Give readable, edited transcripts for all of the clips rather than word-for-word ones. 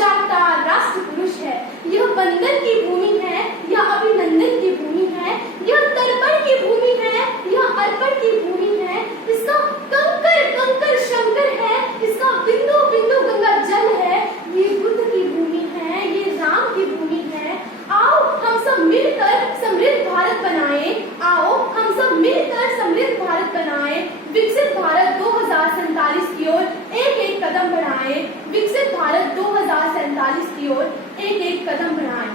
जागता राष्ट्र पुरुष है। यह बंधन की भूमि है, यह अभिनंदन की भूमि है, यह तर्पण की भूमि है, यह अर्पण की भूमि है। इसका कंकर कंकर शंकर है, इसका बिंदु बिंदु गंगा जल है। ये बुद्ध की भूमि है, ये राम की भूमि है। आओ हम सब मिलकर समृद्ध भारत बनाएं, आओ हम सब मिलकर समृद्ध भारत बनाएं। विकसित भारत 2047 की ओर एक एक कदम बढ़ाएं, विकसित भारत 2047 की ओर एक एक कदम बढ़ाएं।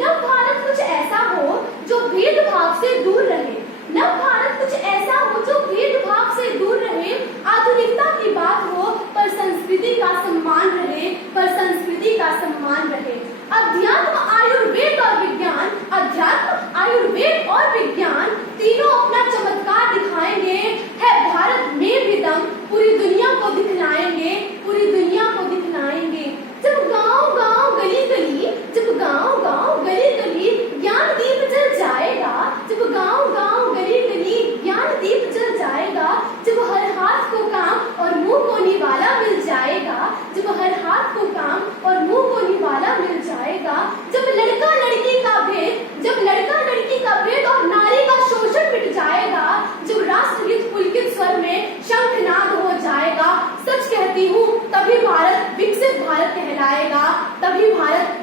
नव भारत कुछ ऐसा हो जो भेदभाव से दूर रहे, नव भारत कुछ ऐसा हो जो भेदभाव से दूर रहे। आधुनिकता की बात हो पर संस्कृति का सम्मान रहे, पर संस्कृति का सम्मान रहे। अध्यात्म आयुर्वेद और विज्ञान, अध्यात्म आयुर्वेद और विज्ञान तीनों अपना चमत्कार दिखाएंगे। है भारत में भी दम, पूरी दुनिया को दिखलाएंगे, पूरी दुनिया को दिखलाएंगे। जब गांव गांव गली गली, जब गांव गांव गली गली ज्ञान दीप जल जाएगा, जब गांव गांव गली गली ज्ञान दीप जल जाएगा, जब हर हाथ को काम और मुंह को निवाला मिल जाएगा, जब हर हाथ को काम और मुंह को निवाला मिल जाएगा, जब लड़का लड़की का भेद, जब लड़का लड़की का भेद और नारी का शोषण मिट जाएगा, जब राष्ट्रगीत पुलकित स्वर में शंखनाद हो जाएगा। सच कहती हूँ, तभी भारत विकसित भारत कहलाएगा, तभी भारत